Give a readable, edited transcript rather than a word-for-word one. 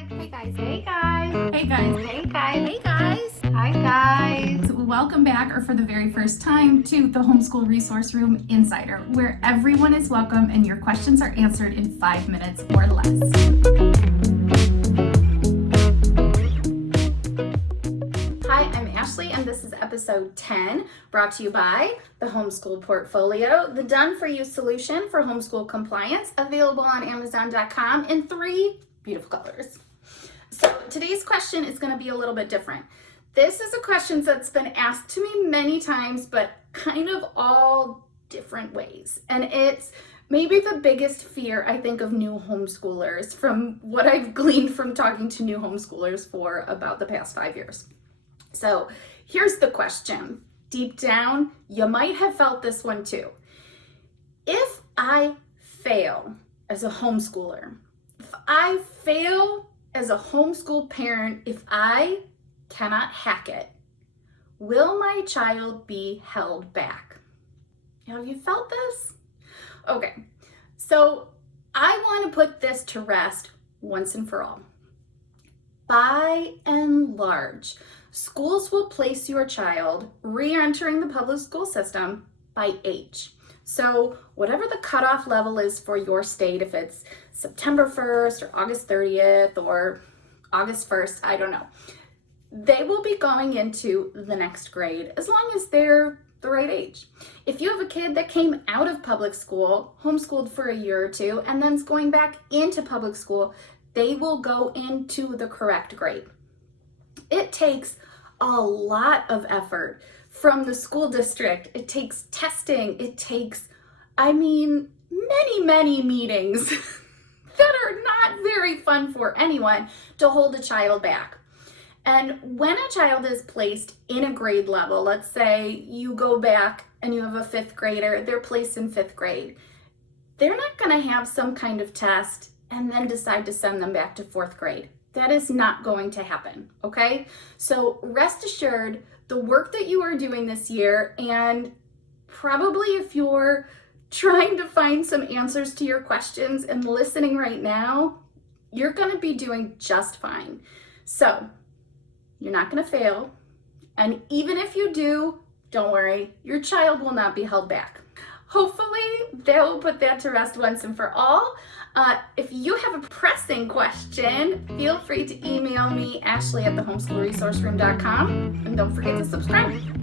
guys. Hey guys. Hey guys. Hey guys. Hey guys. Hey guys. Hi guys. Welcome back, or for the very first time, to the Homeschool Resource Room Insider, where everyone is welcome and your questions are answered in 5 minutes or less. Hi, I'm Ashley, and this is episode 10, brought to you by the Homeschool Portfolio, the done-for-you solution for homeschool compliance, available on Amazon.com in 3 beautiful colors. So today's question is going to be a little bit different. This is a question that's been asked to me many times, but kind of all different ways. And it's maybe the biggest fear, I think, of new homeschoolers from what I've gleaned from talking to new homeschoolers for about the past 5 years. So here's the question. Deep down, you might have felt this one too. If I fail as a homeschooler, if I fail as a homeschool parent, if I cannot hack it, will my child be held back? Have you felt this? Okay, so I want to put this to rest once and for all. By and large, schools will place your child re-entering the public school system by age. So whatever the cutoff level is for your state, if it's September 1st or August 30th or August 1st, I don't know, they will be going into the next grade as long as they're the right age. If you have a kid that came out of public school, homeschooled for a year or two, and then is going back into public school, they will go into the correct grade. It takes a lot of effort from the school district. It takes testing. It takes, many meetings that are not very fun for anyone to hold a child back. And when a child is placed in a grade level, let's say you go back and you have a 5th grader, they're placed in 5th grade, they're not going to have some kind of test and then decide to send them back to 4th grade. That is not going to happen, okay? So rest assured, the work that you are doing this year, and probably if you're trying to find some answers to your questions and listening right now, you're going to be doing just fine. So you're not going to fail. And even if you do, don't worry, your child will not be held back. Hopefully, they'll put that to rest once and for all. If you have a pressing question, feel free to email me, Ashley@thehomeschoolresourceroom.com. And don't forget to subscribe.